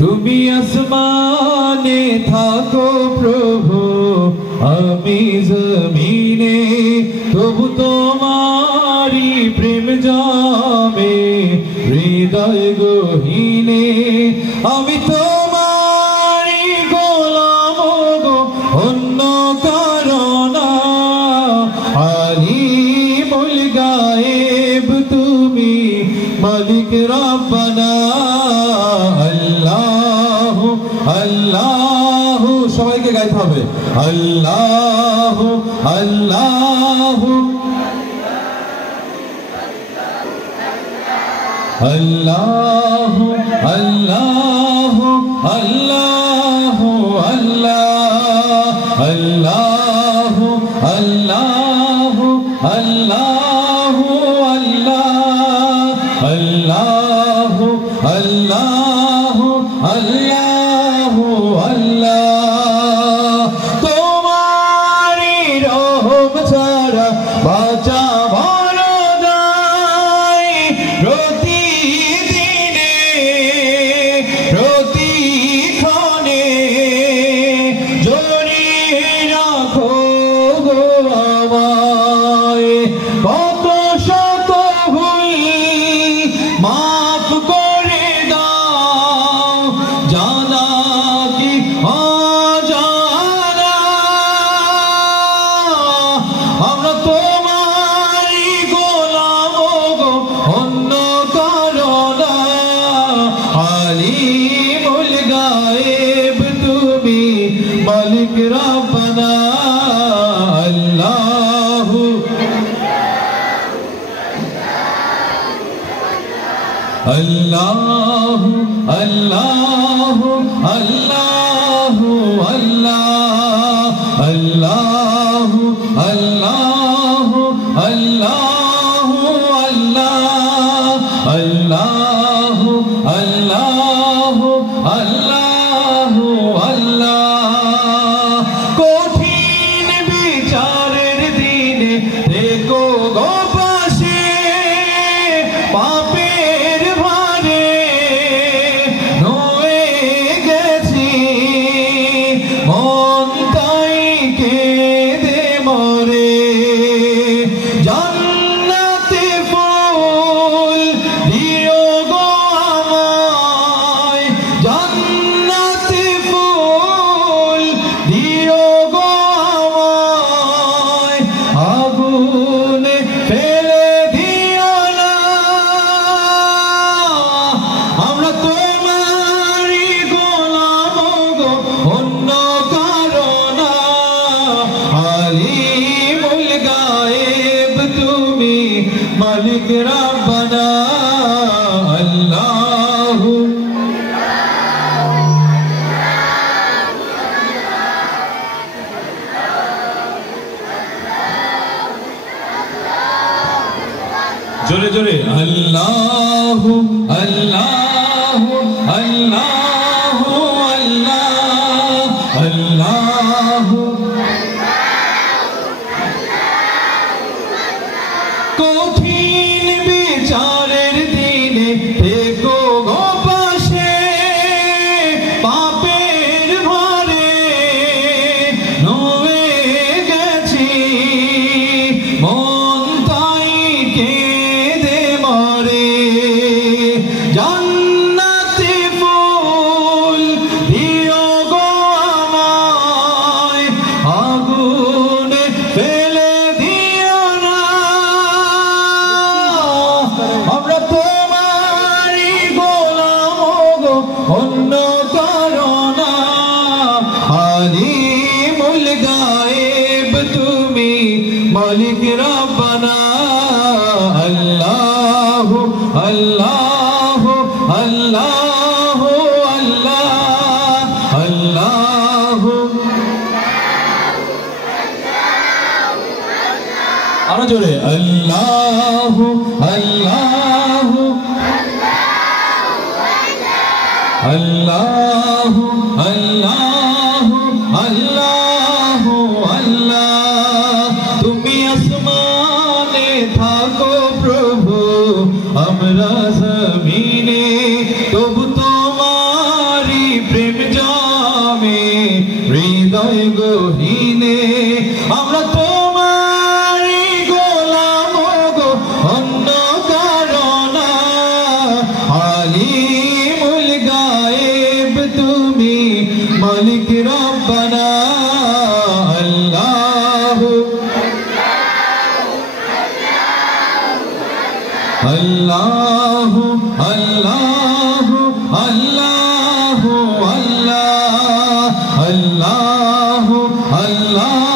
তুমি আসমানে থাকো প্রভু, আমি জমিনে, তবু তোমারি প্রেম জামে হৃদয় গহীনে। আমি তোমারি গোলাম গো, অন্য কারো না। আলিমুল গায়েব তুমি, মালিক রব্বানা। আল্লাহু আল্লাহু, সবাইকে গাইতে হবে। আল্লাহু আল্লাহু আল্লাহু আল্লাহু আল্লাহু আল্লাহ আল্লাহু আল্লাহু আল্লাহু আল্লাহ আল্লাহু আল্লাহু আল্লাহু আল্লাহ। তোমারি রহম ছাড়া বাঁচা বড় দায়, প্রতিদিনে প্রতিক্ষণে জড়িয়ে রাখো গো আমায়। কত শত ভুল মাফ করে দাও, জানা কি অজানা। আমরা তোমারই গোলাম গো, অন্য কারো না। আলিমুল গায়েব তুমি, মালিক রব্বানা। আল্লাহু আল্লাহু আল্লাহু আল্লাহু আল্লাহ আল্লাহু আল্লাহু আল্লাহু আল্লাহ আল্লাহু আল্লাহু আল্লাহু আল্লাহ। কঠিন বিচারের দিনে দেখো গো পাশে, পাপের ভারে নয়ে গেছি, মন তাই কেঁদে মরে। জান্নাতে ফুল দিও গো আমায়, জান্নাতে ফুল দিও গো আমায়। আগুনে ফেলে দিও না, আমরা তোমারই গোলাম গো, অন্য কারো না। আলিমুল গায়েব তুমি, মালিক রব্বানা। আল্লাহু জোরে জোরে আল্লাহু আল্লাহু আল্লাহু আল্লাহ আল্লাহু। কঠিন বিচারের দিনে দেখো গো পাশে, পাপের ভারে নয়ে গেছি, মন তাই কেঁদে মরে। জান্নাতে ফুল দিও গো আমায়, আগুনে ফেলে দিও না। আমরা তোমারই গোলাম গো, অন্য কারো না। আলিমুল গায়েব তুমি, মালিক রব্বানা। আল্লাহু আল্লাহু আল্লাহু আল্লাহ আল্লাহু। আরো জোরে আল্লাহু আল্লাহু আল্লাহু আল্লাহু আল্লাহু আল্লাহ। তুমি আসমানে থাকো প্রভু, আমরা জমিনে, তবু তোমারি अल्लाह अल्लाह अल्लाह अल्लाह अल्लाह अल्लाह